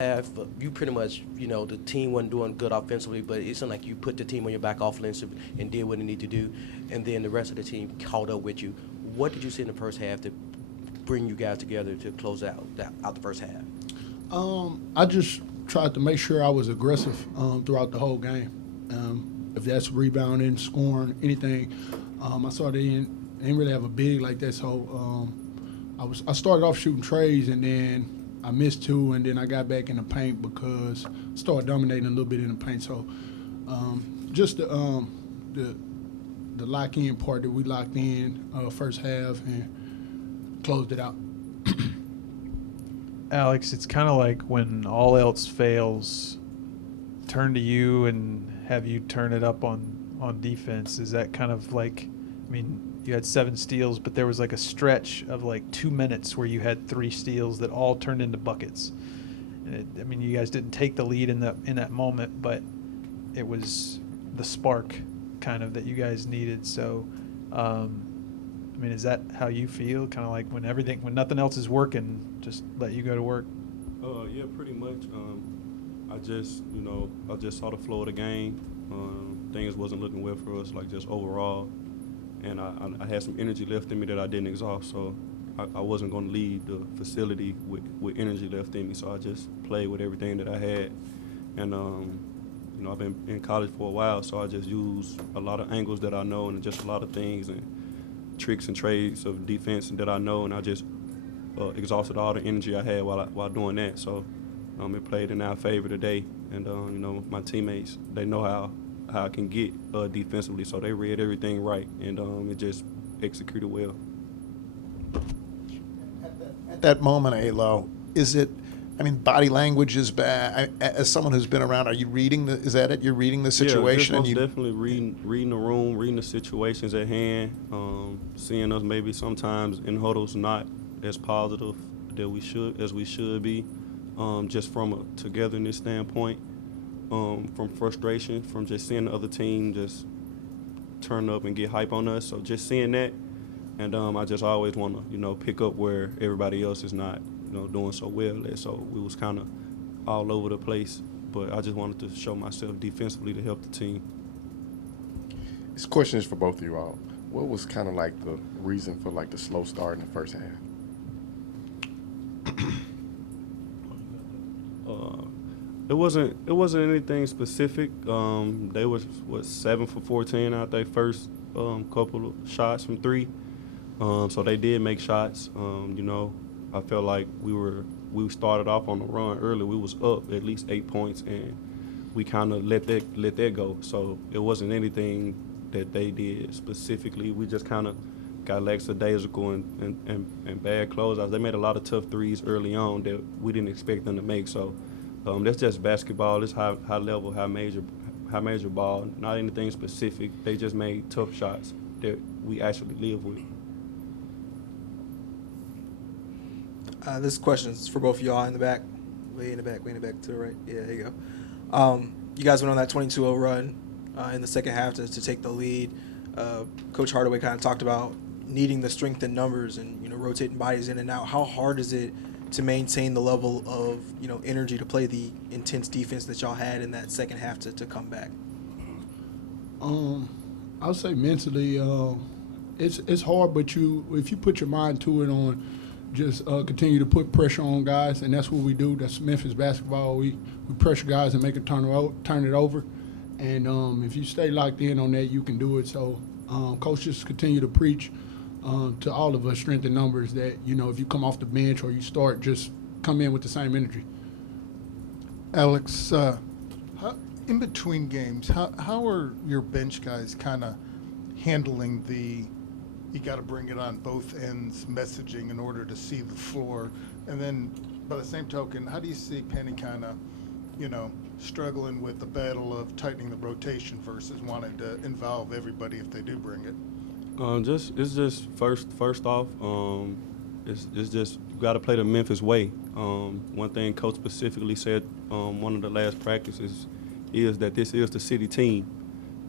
half, you pretty much, the team wasn't doing good offensively, but it seemed like you put the team on your back offensive and did what they need to do, and then the rest of the team caught up with you. What did you see in the first half to bring you guys together to close out the first half? I just tried to make sure I was aggressive throughout the whole game. If that's rebounding, scoring, anything, I saw they didn't really have a big like that. So I started off shooting trays, and then I missed two, and then I got back in the paint because I started dominating a little bit in the paint. So just the lock in part that we locked in first half and closed it out. Alex, it's kind of like when all else fails, turn to you and have you turn it up on defense. Is that kind of like, I mean, you had 7 steals, but there was like a stretch of like 2 minutes where you had 3 steals that all turned into buckets. And I mean, you guys didn't take the lead in that moment, but it was the spark kind of that you guys needed. So, I mean, is that how you feel? Kind of like when nothing else is working, just let you go to work. Yeah, pretty much. I just saw the flow of the game. Things wasn't looking well for us, like just overall, and I had some energy left in me that I didn't exhaust. So I wasn't going to leave the facility with energy left in me. So I just played with everything that I had, and I've been in college for a while, so I just use a lot of angles that I know and just a lot of things and tricks and trades of defense that I know, and I just exhausted all the energy I had while doing that. So it played in our favor today, and my teammates, they know how I can get defensively, so they read everything right, and it just executed well. At that moment, Alo, is it? I mean, body language is bad. As someone who's been around, are you reading the? Is that it? You're reading the situation, yeah, and just you most definitely reading the room, reading the situations at hand, seeing us maybe sometimes in huddles not as positive as we should be, just from a togetherness standpoint, from frustration, from just seeing the other team just turn up and get hype on us. So just seeing that, and I just always want to pick up where everybody else is not doing so well at. So we was kind of all over the place, but I just wanted to show myself defensively to help the team. This question is for both of you all. What was kind of like the reason for like the slow start in the first half? It wasn't anything specific. They was 7 for 14 out their first couple of shots from 3. So they did make shots. I felt like we started off on the run early. We was up at least 8 points, and we kind of let that go. So it wasn't anything that they did specifically. We just kind of got lackadaisical and bad closeouts. They made a lot of tough threes early on that we didn't expect them to make. So that's just basketball. It's high level, high major ball. Not anything specific. They just made tough shots that we actually live with. This question is for both of y'all in the back. Way in the back to the right. Yeah, there you go. You guys went on that 22-0 run in the second half to take the lead. Coach Hardaway kind of talked about needing the strength in numbers and rotating bodies in and out. How hard is it to maintain the level of energy to play the intense defense that y'all had in that second half to come back? I would say mentally, it's hard, but if you put your mind to it on just continue to put pressure on guys, and that's what we do. That's Memphis basketball. We pressure guys and make it turn it over. And if you stay locked in on that, you can do it. So coaches continue to preach to all of us, strength in numbers, that if you come off the bench or you start, just come in with the same energy. Alex, in between games, how are your bench guys kind of handling you got to bring it on both ends messaging in order to see the floor? And then by the same token, how do you see Penny kind of, struggling with the battle of tightening the rotation versus wanting to involve everybody if they do bring it? It's just first off, it's just you got to play the Memphis way. One thing Coach specifically said one of the last practices is that this is the city team.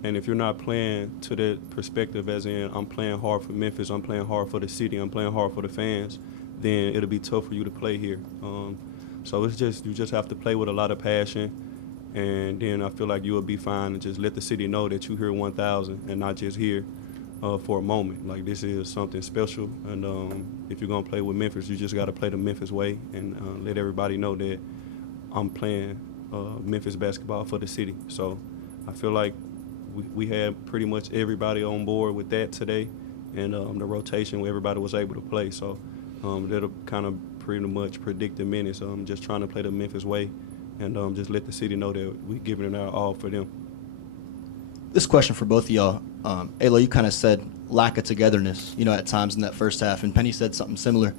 And if you're not playing to that perspective, as in I'm playing hard for Memphis, I'm playing hard for the city, I'm playing hard for the fans, then it'll be tough for you to play here. So it's just you just have to play with a lot of passion, and then I feel like you will be fine, and just let the city know that you here 1,000 and not just here for a moment. Like, this is something special, and if you're gonna play with Memphis, you just got to play the Memphis way, and let everybody know that I'm playing Memphis basketball for the city. So I feel like we had pretty much everybody on board with that today, and the rotation where everybody was able to play. So that'll kind of pretty much predict the minutes. Just trying to play the Memphis way, and just let the city know that we're giving it our all for them. This question for both of y'all. Alo, you kind of said lack of togetherness, at times in that first half, and Penny said something similar.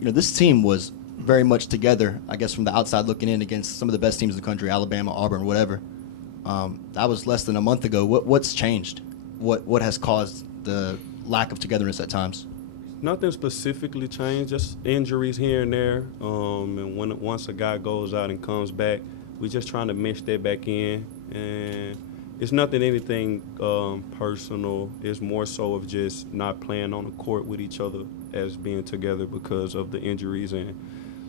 This team was very much together, I guess, from the outside looking in against some of the best teams in the country, Alabama, Auburn, whatever. That was less than a month ago. What's changed? What has caused the lack of togetherness at times? Nothing specifically changed, just injuries here and there. And once a guy goes out and comes back, we're just trying to mesh that back in. And it's anything personal. It's more so of just not playing on the court with each other as being together because of the injuries. And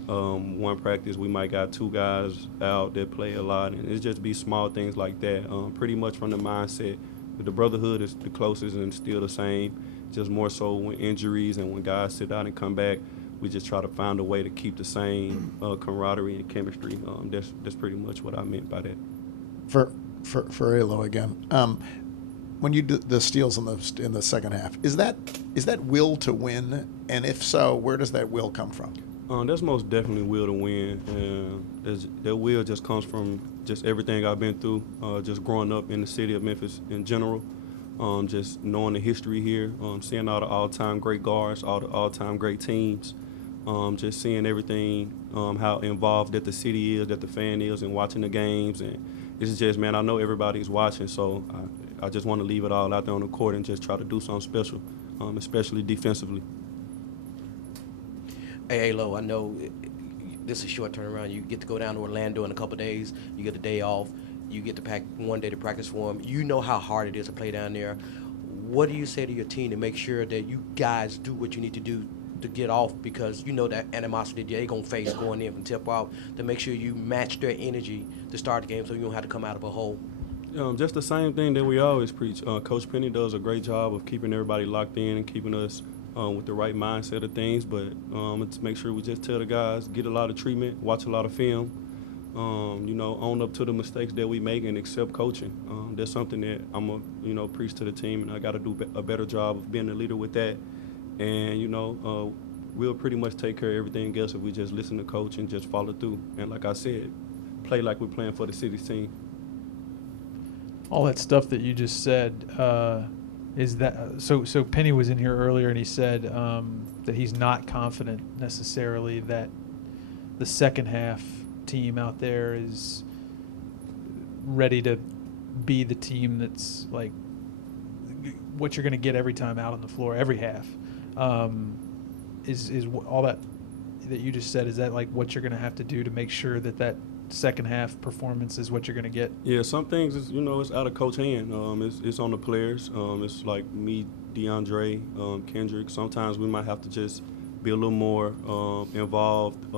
one practice, we might got 2 guys out that play a lot. And it's just be small things like that. Pretty much from the mindset, the brotherhood is the closest and still the same. Just more so when injuries and when guys sit out and come back, we just try to find a way to keep the same camaraderie and chemistry. That's pretty much what I meant by that. For Alo again, when you do the steals in the second half, is that will to win? And if so, where does that will come from? That's most definitely will to win. And that will just comes from just everything I've been through, just growing up in the city of Memphis in general. Just knowing the history here, seeing all the all-time great guards, all the all-time great teams, just seeing everything, how involved that the city is, that the fan is, and watching the games. And it's just, man, I know everybody's watching, so I just want to leave it all out there on the court and just try to do something special, especially defensively. Hey, Lo, I know this is a short turnaround. You get to go down to Orlando in a couple of days. You get a day off. You get to pack one day to practice for them. You know how hard it is to play down there. What do you say to your team to make sure that you guys do what you need to do to get off, because you know that animosity they're going to face going in from tip-off, to make sure you match their energy to start the game so you don't have to come out of a hole? Just the same thing that we always preach. Coach Penny does a great job of keeping everybody locked in and keeping us with the right mindset of things. But let's make sure we just tell the guys, get a lot of treatment, watch a lot of film, own up to the mistakes that we make and accept coaching. That's something that I'm going to preach to the team, and I got to do a better job of being a leader with that. And, we'll pretty much take care of everything else if we just listen to coach and just follow through. And like I said, play like we're playing for the city's team. All that stuff that you just said, is that so Penny was in here earlier and he said that he's not confident necessarily that the second half team out there is ready to be the team that's like what you're going to get every time out on the floor, every half. Is all that you just said, is that like what you're going to have to do to make sure that second half performance is what you're going to get? Yeah, some things is, it's out of coach hand. It's on the players. It's like me, DeAndre, Kendrick. Sometimes we might have to just be a little more involved,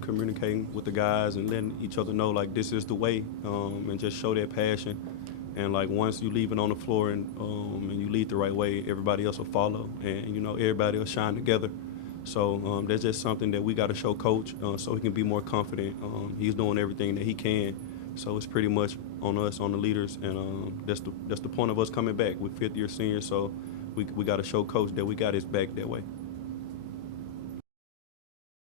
communicating with the guys and letting each other know like this is the way, and just show that passion. And like once you leave it on the floor and you lead the right way, everybody else will follow, and everybody will shine together. So that's just something that we got to show coach so he can be more confident. He's doing everything that he can, so it's pretty much on us, on the leaders, and that's the point of us coming back. We're fifth-year seniors, so we got to show coach that we got his back that way.